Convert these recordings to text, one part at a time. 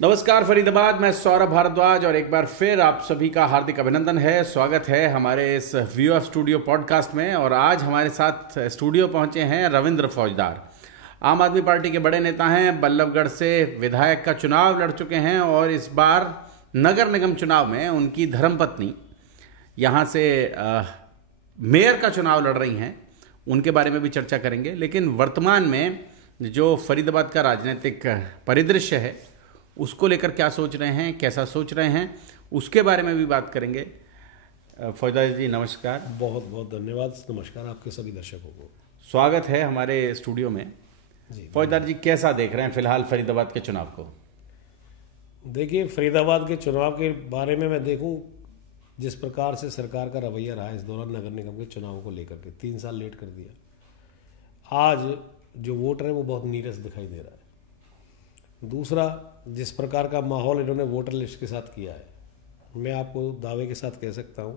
नमस्कार फरीदाबाद, मैं सौरभ भारद्वाज और एक बार फिर आप सभी का हार्दिक अभिनंदन है। स्वागत है हमारे इस व्यू ऑफ स्टूडियो पॉडकास्ट में। और आज हमारे साथ स्टूडियो पहुंचे हैं रविंद्र फौजदार। आम आदमी पार्टी के बड़े नेता हैं, बल्लभगढ़ से विधायक का चुनाव लड़ चुके हैं और इस बार नगर निगम चुनाव में उनकी धर्मपत्नी यहाँ से मेयर का चुनाव लड़ रही हैं। उनके बारे में भी चर्चा करेंगे, लेकिन वर्तमान में जो फरीदाबाद का राजनीतिक परिदृश्य है उसको लेकर क्या सोच रहे हैं, कैसा सोच रहे हैं, उसके बारे में भी बात करेंगे। फौजदार जी नमस्कार। बहुत बहुत धन्यवाद। नमस्कार आपके सभी दर्शकों को, स्वागत है हमारे स्टूडियो में जी। फौजदार जी कैसा देख रहे हैं फिलहाल फरीदाबाद के चुनाव को? देखिए, फरीदाबाद के चुनाव के बारे में मैं देखूं जिस प्रकार से सरकार का रवैया रहा इस दौरान नगर निगम के चुनाव को लेकर के 3 साल लेट कर दिया। आज जो वोटर है वो बहुत नीरस दिखाई दे रहा है। दूसरा, जिस प्रकार का माहौल इन्होंने वोटर लिस्ट के साथ किया है, मैं आपको दावे के साथ कह सकता हूँ,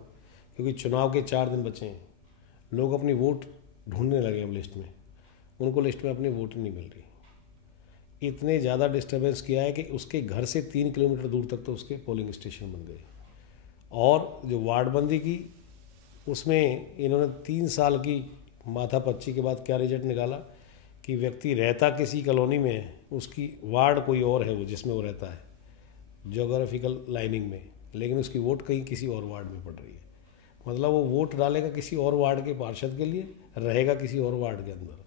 क्योंकि चुनाव के 4 दिन बचे हैं, लोग अपनी वोट ढूंढने लगे अब लिस्ट में, उनको लिस्ट में अपनी वोट नहीं मिल रही। इतने ज़्यादा डिस्टर्बेंस किया है कि उसके घर से 3 किलोमीटर दूर तक तो उसके पोलिंग स्टेशन बन गए। और जो वार्डबंदी की, उसमें इन्होंने 3 साल की माथापच्ची के बाद क्या रिजल्ट निकाला कि व्यक्ति रहता किसी कॉलोनी में है, उसकी वार्ड कोई और है वो जिसमें वो रहता है, ज्योग्राफिकल लाइनिंग में, लेकिन उसकी वोट कहीं किसी और वार्ड में पड़ रही है। मतलब वो वोट डालेगा किसी और वार्ड के पार्षद के लिए, रहेगा किसी और वार्ड के अंदर।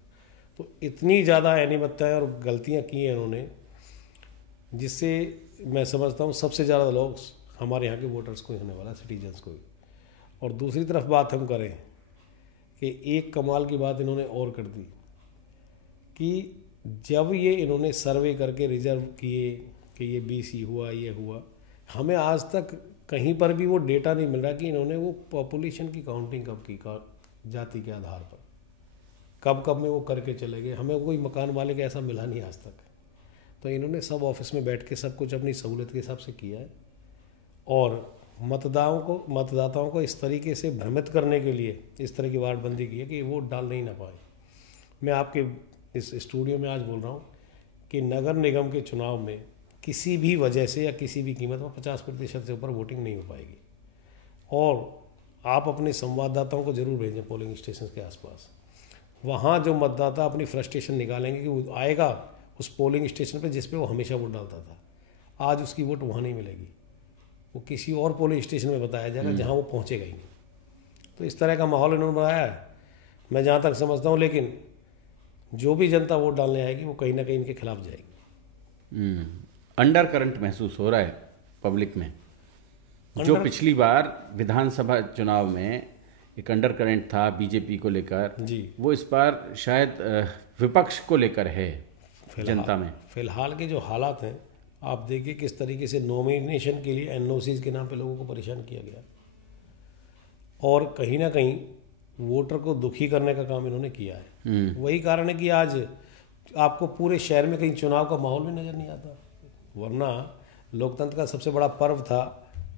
तो इतनी ज़्यादा अनियमितताएं और गलतियां की हैं इन्होंने, जिससे मैं समझता हूँ सबसे ज़्यादा लोग हमारे यहाँ के वोटर्स को ही होने वाला, सिटीजन्स को ही। और दूसरी तरफ बात हम करें कि एक कमाल की बात इन्होंने और कर दी कि जब ये इन्होंने सर्वे करके रिजर्व किए कि ये BC हुआ, ये हुआ, हमें आज तक कहीं पर भी वो डेटा नहीं मिल रहा कि इन्होंने वो पॉपुलेशन की काउंटिंग कब की, जाति के आधार पर कब कब में वो करके चले गए। हमें कोई मकान वाले का ऐसा मिला नहीं आज तक। तो इन्होंने सब ऑफिस में बैठ के सब कुछ अपनी सहूलियत के हिसाब से किया है और मतदाताओं को इस तरीके से भ्रमित करने के लिए इस तरह की वार्डबंदी की है कि वोट डाल नहीं ना पाए। मैं आपके इस स्टूडियो में आज बोल रहा हूँ कि नगर निगम के चुनाव में किसी भी वजह से या किसी भी कीमत पर 50% से ऊपर वोटिंग नहीं हो पाएगी। और आप अपने संवाददाताओं को जरूर भेजें पोलिंग स्टेशन के आसपास। वहाँ जो मतदाता अपनी फ्रस्ट्रेशन निकालेंगे कि वो आएगा उस पोलिंग स्टेशन पर जिस पे वो हमेशा वोट डालता था, आज उसकी वोट वहाँ नहीं मिलेगी, वो किसी और पोलिंग स्टेशन में बताया जाएगा जहाँ वो पहुँचेगा ही नहीं। तो इस तरह का माहौल इन्होंने बनाया है, मैं जहाँ तक समझता हूँ। लेकिन जो भी जनता वोट डालने आएगी वो कहीं ना कहीं इनके खिलाफ जाएगी। अंडर करंट महसूस हो रहा है पब्लिक में। जो पिछली बार विधानसभा चुनाव में एक अंडर करंट था बीजेपी को लेकर जी, वो इस बार शायद विपक्ष को लेकर है जनता में। फिलहाल के जो हालात हैं आप देखिए, किस तरीके से नॉमिनेशन के लिए NOCs के नाम पे लोगों को परेशान किया गया और कहीं ना कहीं वोटर को दुखी करने का काम इन्होंने किया है। वही कारण है कि आज आपको पूरे शहर में कहीं चुनाव का माहौल भी नज़र नहीं आता। वरना लोकतंत्र का सबसे बड़ा पर्व था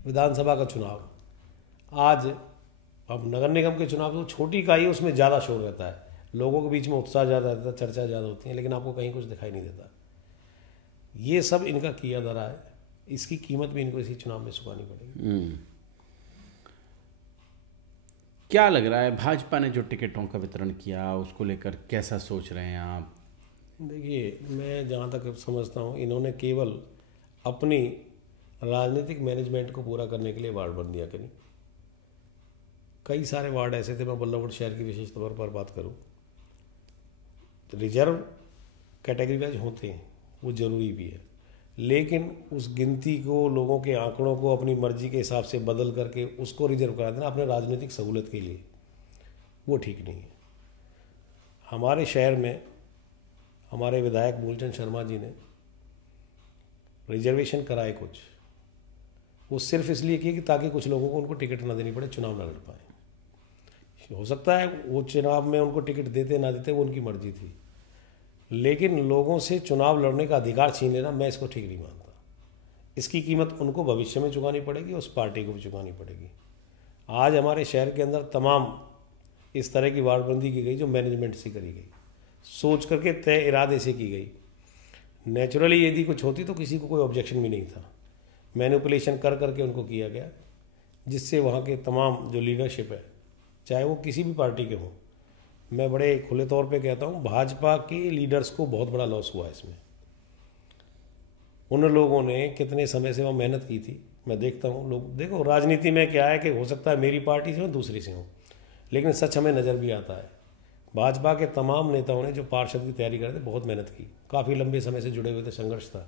विधानसभा का चुनाव। आज अब नगर निगम के चुनाव तो छोटी इकाई है, उसमें ज़्यादा शोर रहता है, लोगों के बीच में उत्साह ज़्यादा रहता है, चर्चा ज़्यादा होती है, लेकिन आपको कहीं कुछ दिखाई नहीं देता। ये सब इनका किया धरा है, इसकी कीमत भी इनको इसी चुनाव में चुकानी पड़ेगी। क्या लग रहा है भाजपा ने जो टिकटों का वितरण किया उसको लेकर कैसा सोच रहे हैं आप? देखिए, मैं जहाँ तक समझता हूँ इन्होंने केवल अपनी राजनीतिक मैनेजमेंट को पूरा करने के लिए वार्डबंदियाँ करी। कई सारे वार्ड ऐसे थे, मैं बल्लभगढ़ शहर की विशेष तौर पर बात करूँ, रिजर्व कैटेगरी वाइज होते हैं, वो ज़रूरी भी है, लेकिन उस गिनती को, लोगों के आंकड़ों को अपनी मर्जी के हिसाब से बदल करके उसको रिजर्व करा देना अपने राजनीतिक सहूलियत के लिए, वो ठीक नहीं है। हमारे शहर में हमारे विधायक मूलचंद शर्मा जी ने रिजर्वेशन कराए कुछ, वो सिर्फ इसलिए किए कि ताकि कुछ लोगों को उनको टिकट ना देनी पड़े, चुनाव ना लड़ पाए। हो सकता है वो चुनाव में उनको टिकट देते ना देते वो उनकी मर्जी थी, लेकिन लोगों से चुनाव लड़ने का अधिकार छीन लेना मैं इसको ठीक नहीं मानता। इसकी कीमत उनको भविष्य में चुकानी पड़ेगी, उस पार्टी को भी चुकानी पड़ेगी। आज हमारे शहर के अंदर तमाम इस तरह की वार्डबंदी की गई जो मैनेजमेंट से करी गई, सोच करके तय इरादे से की गई। नेचुरली यदि कुछ होती तो किसी को कोई ऑब्जेक्शन भी नहीं था। मैनिपुलेशन कर करके उनको किया गया, जिससे वहाँ के तमाम जो लीडरशिप है, चाहे वो किसी भी पार्टी के हों, मैं बड़े खुले तौर पे कहता हूँ भाजपा के लीडर्स को बहुत बड़ा लॉस हुआ इसमें। उन लोगों ने कितने समय से वहाँ मेहनत की थी, मैं देखता हूँ। लोग देखो राजनीति में क्या है कि हो सकता है मेरी पार्टी से हो दूसरी से हो, लेकिन सच हमें नज़र भी आता है। भाजपा के तमाम नेताओं ने जो पार्षद की तैयारी कर थे बहुत मेहनत की, काफ़ी लंबे समय से जुड़े हुए थे, संघर्ष था।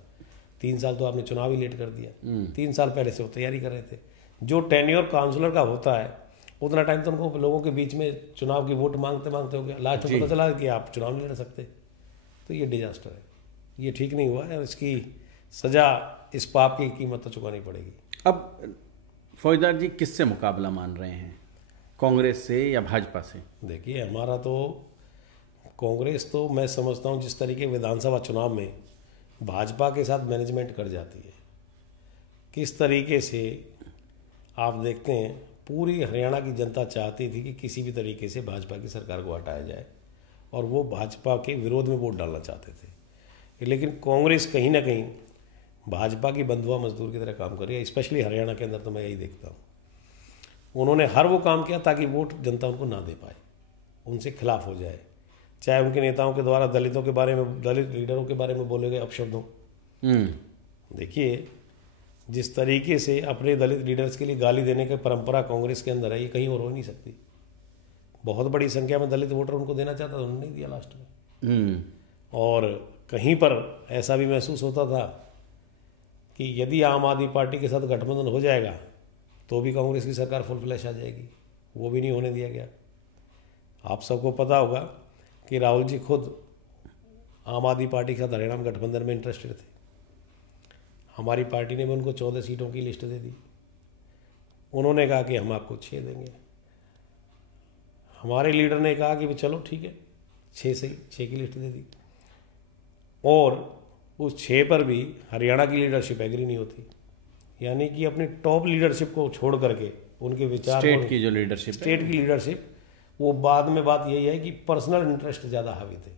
3 साल तो आपने चुनाव ही लेट कर दिया, 3 साल पहले से वो तैयारी कर रहे थे। जो टेन्योर काउंसलर का होता है उतना टाइम तो उनको लोगों के बीच में चुनाव की वोट मांगते मांगते हो गया, लास्ट में पता चला कि आप चुनाव नहीं लड़ सकते। तो ये डिजास्टर है, ये ठीक नहीं हुआ है, इसकी सजा, इस पाप की कीमत तो चुकानी पड़ेगी। अब फौजदार जी किससे मुकाबला मान रहे हैं, कांग्रेस से या भाजपा से? देखिए हमारा तो कांग्रेस तो मैं समझता हूँ जिस तरीके विधानसभा चुनाव में भाजपा के साथ मैनेजमेंट कर जाती है, किस तरीके से आप देखते हैं पूरी हरियाणा की जनता चाहती थी कि किसी भी तरीके से भाजपा की सरकार को हटाया जाए और वो भाजपा के विरोध में वोट डालना चाहते थे। लेकिन कांग्रेस कहीं ना कहीं भाजपा की बंधुआ मजदूर की तरह काम कर रही है, स्पेशली हरियाणा के अंदर तो मैं यही देखता हूँ। उन्होंने हर वो काम किया ताकि वोट जनता उनको ना दे पाए, उनसे खिलाफ हो जाए। चाहे उनके नेताओं के द्वारा दलितों के बारे में, दलित लीडरों के बारे में बोले गए अपशब्दों, देखिए जिस तरीके से अपने दलित लीडर्स के लिए गाली देने की परंपरा कांग्रेस के अंदर है, ये कहीं और हो नहीं सकती। बहुत बड़ी संख्या में दलित वोटर उनको देना चाहता था, उन्होंने नहीं दिया लास्ट में। और कहीं पर ऐसा भी महसूस होता था कि यदि आम आदमी पार्टी के साथ गठबंधन हो जाएगा तो भी कांग्रेस की सरकार फुल फ्लैश आ जाएगी, वो भी नहीं होने दिया गया। आप सबको पता होगा कि राहुल जी खुद आम आदमी पार्टी के साथ हरियाणा में गठबंधन में इंटरेस्टेड थे। हमारी पार्टी ने भी उनको 14 सीटों की लिस्ट दे दी, उन्होंने कहा कि हम आपको 6 देंगे। हमारे लीडर ने कहा कि चलो ठीक है 6 सही, 6 की लिस्ट दे दी। और उस 6 पर भी हरियाणा की लीडरशिप एग्री नहीं होती, यानी कि अपनी टॉप लीडरशिप को छोड़ करके उनके विचार, स्टेट की जो लीडरशिप, स्टेट की लीडरशिप, वो बाद में बात यही है कि पर्सनल इंटरेस्ट ज़्यादा हावी थे।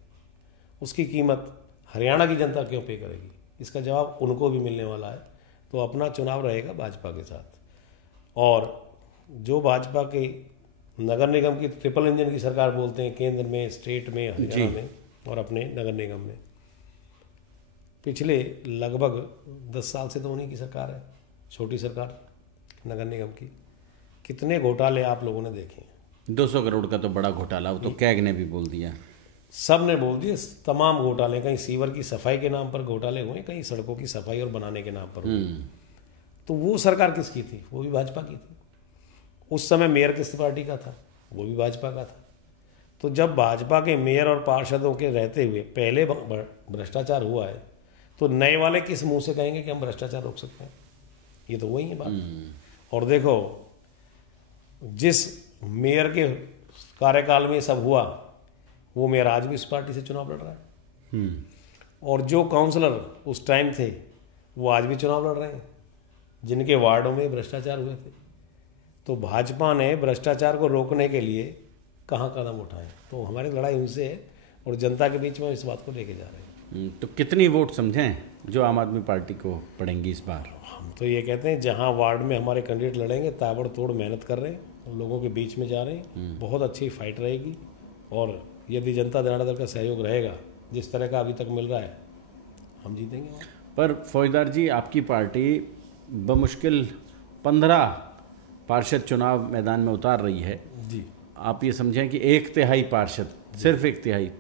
उसकी कीमत हरियाणा की जनता क्यों पे करेगी, इसका जवाब उनको भी मिलने वाला है। तो अपना चुनाव रहेगा भाजपा के साथ, और जो भाजपा के नगर निगम की ट्रिपल इंजन की सरकार बोलते हैं, केंद्र में, स्टेट में, हरियाणा में और अपने नगर निगम में, पिछले लगभग 10 साल से तो उन्हीं की सरकार है, छोटी सरकार नगर निगम की। कितने घोटाले आप लोगों ने देखे, 200 करोड़ का तो बड़ा घोटाला, वो तो कैग ने भी बोल दिया, सब ने बोल दिए। तमाम घोटाले, कहीं सीवर की सफाई के नाम पर घोटाले हुए, कहीं सड़कों की सफाई और बनाने के नाम पर हुए। तो वो सरकार किसकी थी? वो भी भाजपा की थी। उस समय मेयर किस पार्टी का था? वो भी भाजपा का था। तो जब भाजपा के मेयर और पार्षदों के रहते हुए पहले भ्रष्टाचार हुआ है, तो नए वाले किस मुंह से कहेंगे कि हम भ्रष्टाचार रोक सकते हैं? ये तो वही है बात। और देखो जिस मेयर के कार्यकाल में सब हुआ, वो मेयर आज भी इस पार्टी से चुनाव लड़ रहा है। और जो काउंसलर उस टाइम थे वो आज भी चुनाव लड़ रहे हैं, जिनके वार्डों में भ्रष्टाचार हुए थे। तो भाजपा ने भ्रष्टाचार को रोकने के लिए कहाँ कदम उठाए? तो हमारी लड़ाई उनसे है और जनता के बीच में इस बात को लेके जा रहे हैं। तो कितनी वोट समझें जो आम आदमी पार्टी को पड़ेंगी इस बार? हम तो ये कहते हैं जहाँ वार्ड में हमारे कैंडिडेट लड़ेंगे, ताबड़तोड़ मेहनत कर रहे हैं, लोगों के बीच में जा रहे हैं, बहुत अच्छी फाइट रहेगी। और यदि जनता दल का सहयोग रहेगा जिस तरह का अभी तक मिल रहा है, हम जीतेंगे। पर फौजदार जी, आपकी पार्टी बमुश्किल 15 पार्षद चुनाव मैदान में उतार रही है जी। आप ये समझें कि 1/3 पार्षद, सिर्फ 1/3,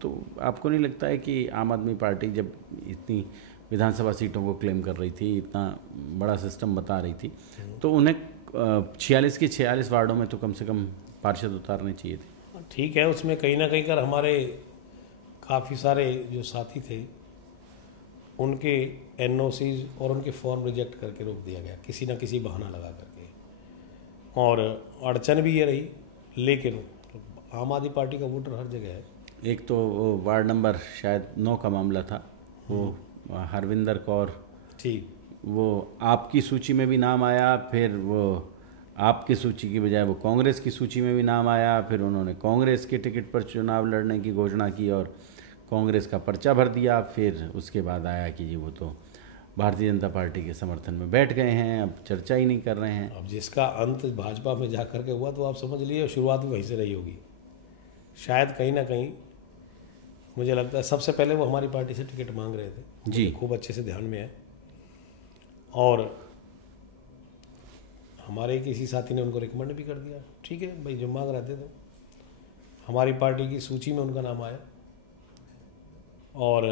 तो आपको नहीं लगता है कि आम आदमी पार्टी जब इतनी विधानसभा सीटों को क्लेम कर रही थी, इतना बड़ा सिस्टम बता रही थी, तो उन्हें 46 की 46 वार्डों में तो कम से कम पार्षद उतारने चाहिए थे? ठीक है, उसमें कहीं ना कहीं कर हमारे काफ़ी सारे जो साथी थे उनके एनओसीज और उनके फॉर्म रिजेक्ट करके रोक दिया गया, किसी ना किसी बहाना लगा करके। और अड़चन भी ये रही, लेकिन आम आदमी पार्टी का वोटर हर जगह है। एक तो वार्ड नंबर शायद 9 का मामला था, वो हरविंदर कौर, ठीक, वो आपकी सूची में भी नाम आया, फिर वो आपकी सूची की बजाय वो कांग्रेस की सूची में भी नाम आया, फिर उन्होंने कांग्रेस के टिकट पर चुनाव लड़ने की घोषणा की और कांग्रेस का पर्चा भर दिया, फिर उसके बाद आया कि जी वो तो भारतीय जनता पार्टी के समर्थन में बैठ गए हैं, अब चर्चा ही नहीं कर रहे हैं। अब जिसका अंत भाजपा में जा कर के हुआ तो आप समझ लीजिए शुरुआत भी वहीं से रही होगी। शायद कहीं ना कहीं मुझे लगता है सबसे पहले वो हमारी पार्टी से टिकट मांग रहे थे जी, खूब अच्छे से ध्यान में है, और हमारे किसी साथी ने उनको रिकमेंड भी कर दिया, ठीक है भाई जो मांग रहे थे, तो हमारी पार्टी की सूची में उनका नाम आया। और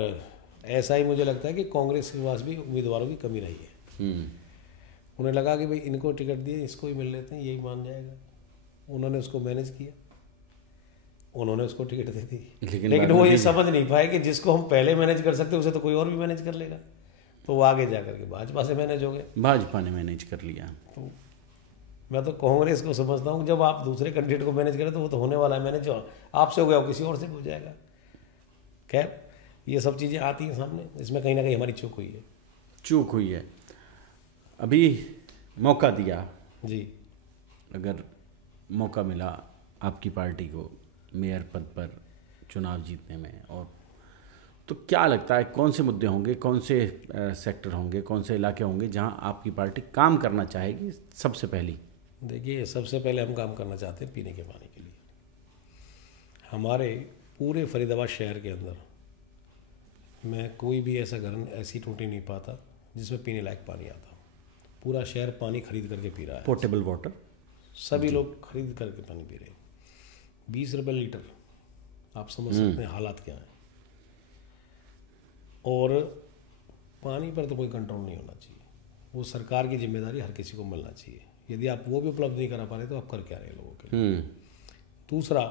ऐसा ही मुझे लगता है कि कांग्रेस के पास भी उम्मीदवारों की कमी रही है। उन्हें लगा कि भाई इनको टिकट दिए, इसको ही मिल लेते हैं, यही मान जाएगा। उन्होंने उसको मैनेज किया, उन्होंने उसको टिकट दे दी, लेकिन वो ये समझ नहीं पाए कि जिसको हम पहले मैनेज कर सकते उसे तो कोई और भी मैनेज कर लेगा, तो वो आगे जा करके भाजपा से मैनेज हो गए। भाजपा ने मैनेज कर लिया। तो मैं तो कांग्रेस को समझता हूँ जब आप दूसरे कैंडिडेट को मैनेज करें तो वो तो होने वाला है मैनेज, जो आपसे हो गया वो किसी और से भी हो जाएगा। खैर ये सब चीज़ें आती हैं सामने, इसमें कहीं ना कहीं हमारी चूक हुई है। चूक हुई है। अभी मौका दिया जी, अगर मौका मिला आपकी पार्टी को मेयर पद पर चुनाव जीतने में, और तो क्या लगता है कौन से मुद्दे होंगे, कौन से सेक्टर होंगे, कौन से इलाके होंगे जहां आपकी पार्टी काम करना चाहेगी सबसे पहली? देखिए सबसे पहले हम काम करना चाहते हैं पीने के पानी के लिए। हमारे पूरे फरीदाबाद शहर के अंदर मैं कोई भी ऐसा घर ऐसी टूटी नहीं पाता जिसमें पीने लायक पानी आता। पूरा शहर पानी खरीद करके पी रहा है, पोर्टेबल वाटर सभी लोग खरीद करके पानी पी रहे हैं। 20 रुपये लीटर, आप समझ सकते हैं हालात क्या है। और पानी पर तो कोई कंट्रोल नहीं होना चाहिए, वो सरकार की जिम्मेदारी हर किसी को मिलना चाहिए। यदि आप वो भी उपलब्ध नहीं करा पा रहे तो आप कर क्या रहे हैं लोगों के लिए। दूसरा,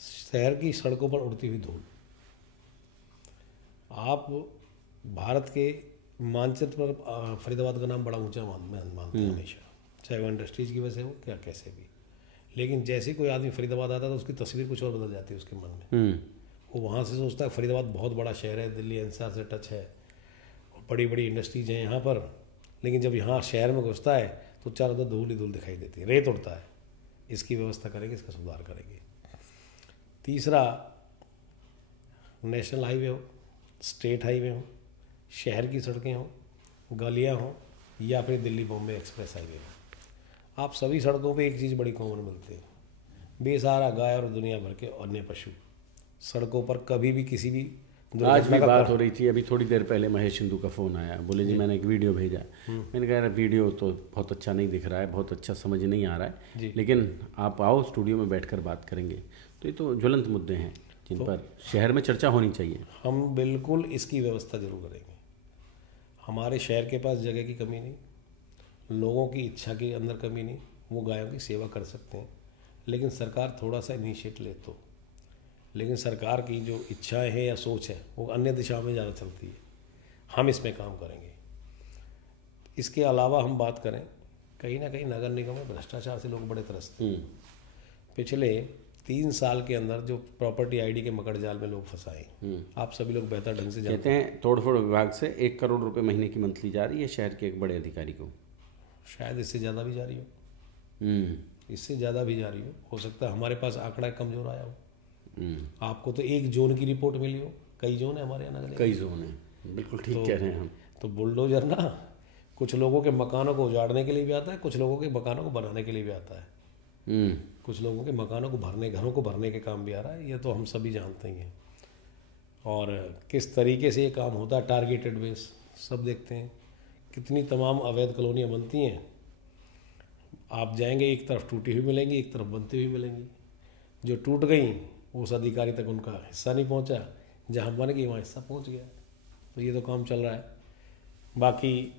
शहर की सड़कों पर उड़ती हुई धूल। आप भारत के मानचित्र पर फरीदाबाद का नाम बड़ा ऊंचा मानते हैं हमेशा, चाहे वो इंडस्ट्रीज की वजह से हो क्या कैसे भी, लेकिन जैसे कोई आदमी फरीदाबाद आता है तो उसकी तस्वीर कुछ और बदल जाती है उसके मन में। वो वहाँ से सोचता है फरीदाबाद बहुत बड़ा शहर है, दिल्ली एनसीआर से टच है और बड़ी बड़ी इंडस्ट्रीज हैं यहाँ पर, लेकिन जब यहाँ शहर में घुसता है तो चारों तरफ धूल ही धूल दिखाई देती है, रेत उड़ता है। इसकी व्यवस्था करेंगे, इसका सुधार करेंगे। तीसरा, नेशनल हाईवे हो, स्टेट हाईवे हो, शहर की सड़कें हों, गलियाँ हों, या फिर दिल्ली बॉम्बे एक्सप्रेस हाईवे हो, आप सभी सड़कों पे एक चीज़ बड़ी कॉमन मिलती है, बेसहारा गाय और दुनिया भर के अन्य पशु सड़कों पर कभी भी किसी भी। आज भी बात हो रही थी, अभी थोड़ी देर पहले महेश सिंधु का फ़ोन आया, बोले जी मैंने एक वीडियो भेजा। मैंने कहा यार वीडियो तो बहुत अच्छा नहीं दिख रहा है, बहुत अच्छा समझ नहीं आ रहा है, लेकिन आप आओ स्टूडियो में बैठकर बात करेंगे। तो ये तो ज्वलंत मुद्दे हैं जिन पर शहर में चर्चा होनी चाहिए। हम बिल्कुल इसकी व्यवस्था जरूर करेंगे। हमारे शहर के पास जगह की कमी नहीं, लोगों की इच्छा के अंदर कमी नहीं, वो गायों की सेवा कर सकते हैं, लेकिन सरकार थोड़ा सा इनिशिएट ले तो। लेकिन सरकार की जो इच्छाएं हैं या सोच है वो अन्य दिशा में ज़्यादा चलती है। हम इसमें काम करेंगे। इसके अलावा हम बात करें, कहीं ना कहीं नगर निगम में भ्रष्टाचार से लोग बड़े त्रस्त हैं। पिछले 3 साल के अंदर जो प्रॉपर्टी आईडी के मकड़ जाल में लोग फंसाए, आप सभी लोग बेहतर ढंग से जानते हैं। तोड़फोड़ विभाग से 1 करोड़ रुपए महीने की मंथली जा रही है शहर के एक बड़े अधिकारी को। शायद इससे ज़्यादा भी जा रही हो, इससे ज़्यादा भी जा रही हो सकता है हमारे पास आंकड़ा कमज़ोर आया हो। आपको तो एक जोन की रिपोर्ट मिली हो, कई जोन है हमारे यहाँ, कई जोन है, बिल्कुल ठीक कह रहे हैं हम। तो बुलडोजर ना कुछ लोगों के मकानों को उजाड़ने के लिए भी आता है, कुछ लोगों के मकानों को बनाने के लिए भी आता है, कुछ लोगों के मकानों को भरने, घरों को भरने के काम भी आ रहा है। ये तो हम सभी जानते ही हैं। और किस तरीके से ये काम होता है, टारगेटेड बेस, सब देखते हैं। कितनी तमाम अवैध कॉलोनियाँ बनती हैं, आप जाएंगे एक तरफ टूटी हुई मिलेंगी, एक तरफ बनती हुई मिलेंगी। जो टूट गई उस अधिकारी तक उनका हिस्सा नहीं पहुंचा, जहां बन गई वहाँ हिस्सा पहुंच गया। तो ये तो काम चल रहा है। बाकी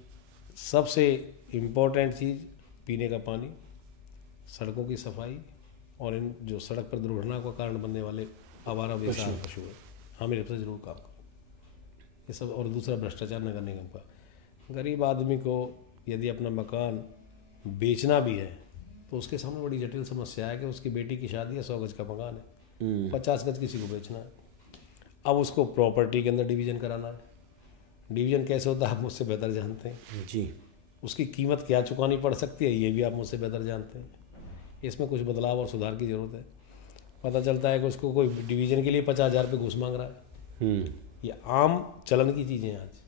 सबसे इम्पोर्टेंट चीज़ पीने का पानी, सड़कों की सफाई, और इन जो सड़क पर दुर्घटना का कारण बनने वाले आवारा बेसहारा पशु है, हम इन पर जरूर काम करें ये सब। और दूसरा, भ्रष्टाचार नगर निगम का। गरीब आदमी को यदि अपना मकान बेचना भी है तो उसके सामने बड़ी जटिल समस्या है कि उसकी बेटी की शादी है, 100 गज का मकान है, 50 गज किसी को बेचना है। अब उसको प्रॉपर्टी के अंदर डिवीजन कराना है। डिवीजन कैसे होता है आप मुझसे बेहतर जानते हैं जी। उसकी कीमत क्या चुकानी पड़ सकती है ये भी आप मुझसे बेहतर जानते हैं। इसमें कुछ बदलाव और सुधार की ज़रूरत है। पता चलता है कि उसको कोई डिवीज़न के लिए 50,000 रुपये घूस मांग रहा है। ये आम चलन की चीज़ें हैं आज।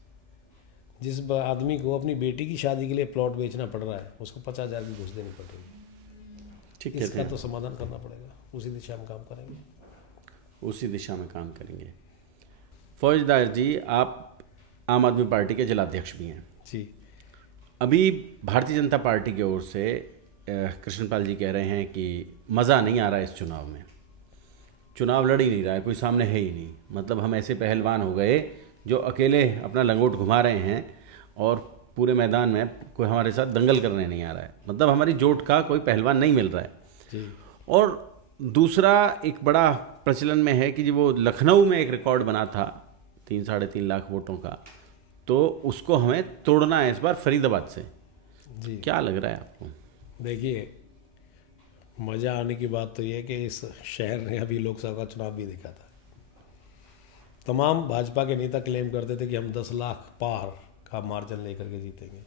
जिस आदमी को अपनी बेटी की शादी के लिए प्लॉट बेचना पड़ रहा है, उसको 50,000 की घूस देनी पड़ रही है। ठीक है, इसका तो समाधान करना पड़ेगा, उसी दिशा में काम करेंगे। उसी दिशा में काम करेंगे। फौजदार जी, आप आम आदमी पार्टी के जिलाध्यक्ष भी हैं जी। अभी भारतीय जनता पार्टी की ओर से कृष्णपाल जी कह रहे हैं कि मज़ा नहीं आ रहा है इस चुनाव में, चुनाव लड़ ही नहीं रहा है, कोई सामने है ही नहीं। मतलब हम ऐसे पहलवान हो गए जो अकेले अपना लंगोट घुमा रहे हैं और पूरे मैदान में कोई हमारे साथ दंगल करने नहीं आ रहा है। मतलब हमारी जोट का कोई पहलवान नहीं मिल रहा है जी। और दूसरा एक बड़ा प्रचलन में है कि वो लखनऊ में एक रिकॉर्ड बना था 3-3.5 लाख वोटों का, तो उसको हमें तोड़ना है इस बार फरीदाबाद से जी। क्या लग रहा है आपको? देखिए, मज़ा आने की बात तो ये है कि इस शहर ने अभी लोकसभा का चुनाव भी देखा था। तमाम भाजपा के नेता क्लेम करते थे कि हम 10 लाख पार का मार्जिन लेकर के जीतेंगे।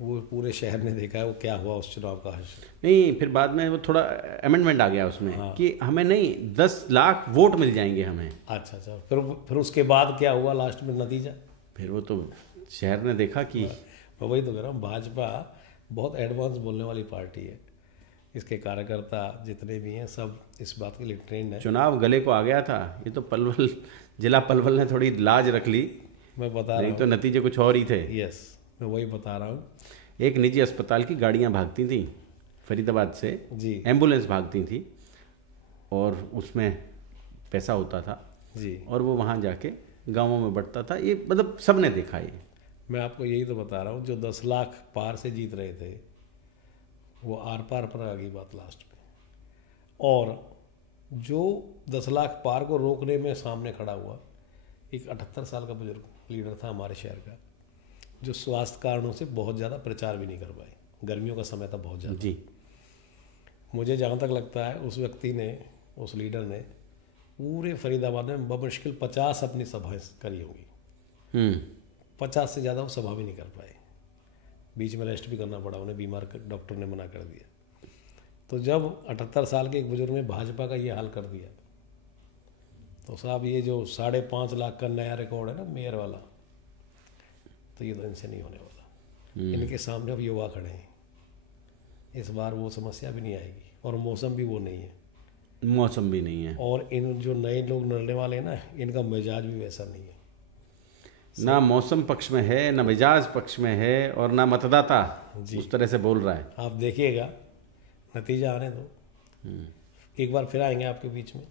वो पूरे शहर ने देखा है वो क्या हुआ उस चुनाव का हश्र। नहीं, फिर बाद में वो थोड़ा अमेंडमेंट आ गया उसमें। हाँ। कि हमें नहीं 10 लाख वोट मिल जाएंगे हमें। अच्छा, फिर उसके बाद क्या हुआ लास्ट में नतीजा? फिर वो तो शहर ने देखा कि मैं वही तो कह रहा हूँ, भाजपा बहुत एडवांस बोलने वाली पार्टी है। इसके कार्यकर्ता जितने भी हैं सब इस बात के लिए ट्रेंड है। चुनाव गले को आ गया था, ये तो पलवल जिला पलवल ने थोड़ी लाज रख ली। मैं बता रहा हूँ, तो नतीजे कुछ और ही थे। यस, मैं वही बता रहा हूँ। एक निजी अस्पताल की गाड़ियाँ भागती थी फरीदाबाद से जी, एम्बुलेंस भागती थी और उसमें पैसा होता था जी, और वो वहाँ जाके गाँवों में बढ़ता था। ये मतलब सब ने देखा ये। मैं आपको यही तो बता रहा हूँ, जो 10 लाख पार से जीत रहे थे वो आर पार पर आ गई बात लास्ट में। और जो 10 लाख पार को रोकने में सामने खड़ा हुआ एक 78 साल का बुजुर्ग लीडर था हमारे शहर का, जो स्वास्थ्य कारणों से बहुत ज़्यादा प्रचार भी नहीं कर पाए। गर्मियों का समय था बहुत ज़्यादा जी। मुझे जहाँ तक लगता है उस व्यक्ति ने, उस लीडर ने पूरे फरीदाबाद में बमुश्किल 50 अपनी सभाएं करी होंगी। 50 से ज़्यादा वो सभा भी नहीं कर पाए। बीच में रेस्ट भी करना पड़ा उन्हें, बीमार डॉक्टर ने मना कर दिया। तो जब 78 साल के एक बुजुर्ग ने भाजपा का ये हाल कर दिया, तो साहब ये जो 5.5 लाख का नया रिकॉर्ड है ना मेयर वाला, तो ये तो इनसे नहीं होने वाला। इनके सामने अब युवा खड़े हैं, इस बार वो समस्या भी नहीं आएगी और मौसम भी वो नहीं है। मौसम भी नहीं है और इन जो नए लोग लड़ने वाले हैं ना, इनका मिजाज भी वैसा नहीं है। ना मौसम पक्ष में है, ना मिजाज पक्ष में है और ना मतदाता उस तरह से बोल रहा है। आप देखिएगा, नतीजा आने दो, एक बार फिर आएंगे आपके बीच में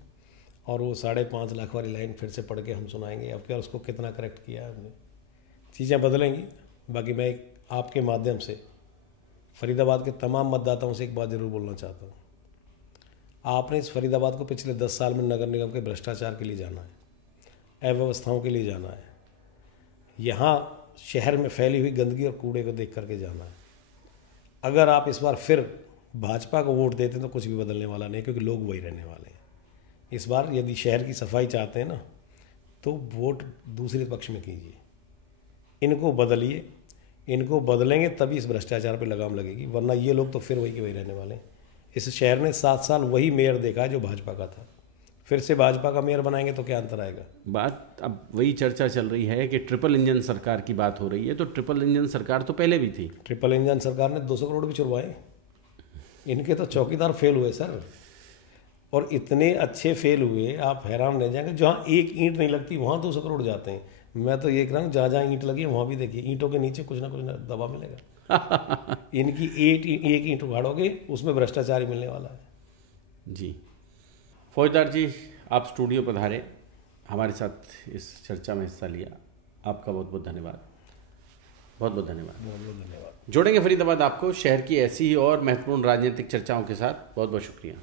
और वो 5.5 लाख वाली लाइन फिर से पढ़ के हम सुनाएंगे अब क्या उसको कितना करेक्ट किया है हमने। चीज़ें बदलेंगी। बाकी मैं आपके माध्यम से फरीदाबाद के तमाम मतदाताओं से एक बात ज़रूर बोलना चाहता हूँ। आपने इस फरीदाबाद को पिछले 10 साल में नगर निगम के भ्रष्टाचार के लिए जाना है, अव्यवस्थाओं के लिए जाना है, यहाँ शहर में फैली हुई गंदगी और कूड़े को देख करके जाना है। अगर आप इस बार फिर भाजपा को वोट देते हैं तो कुछ भी बदलने वाला नहीं, क्योंकि लोग वही रहने वाले हैं। इस बार यदि शहर की सफाई चाहते हैं ना, तो वोट दूसरे पक्ष में कीजिए, इनको बदलिए। इनको बदलेंगे तभी इस भ्रष्टाचार पर लगाम लगेगी, वरना ये लोग तो फिर वही के वही रहने वाले हैं। इस शहर ने 7 साल वही मेयर देखा है जो भाजपा का था, फिर से भाजपा का मेयर बनाएंगे तो क्या अंतर आएगा? बात अब वही चर्चा चल रही है कि ट्रिपल इंजन सरकार की बात हो रही है, तो ट्रिपल इंजन सरकार तो पहले भी थी। ट्रिपल इंजन सरकार ने 200 करोड़ भी चुरवाए, इनके तो चौकीदार फेल हुए सर, और इतने अच्छे फेल हुए आप हैरान रह जाएंगे। जहाँ एक ईंट नहीं लगती वहाँ 200 करोड़ जाते हैं। मैं तो ये कह रहा हूँ, जहाँ जहाँ ईंट लगी है वहाँ भी देखिए ईंटों के नीचे कुछ ना कुछ दबा मिलेगा। इनकी एक ईंट उखाड़ोगे उसमें भ्रष्टाचार ही मिलने वाला है। जी फौजदार जी, आप स्टूडियो पधारे, हमारे साथ इस चर्चा में हिस्सा लिया, आपका बहुत बहुत धन्यवाद। बहुत बहुत धन्यवाद। बहुत बहुत धन्यवाद। जोड़ेंगे फरीदाबाद आपको शहर की ऐसी ही और महत्वपूर्ण राजनीतिक चर्चाओं के साथ। बहुत बहुत शुक्रिया।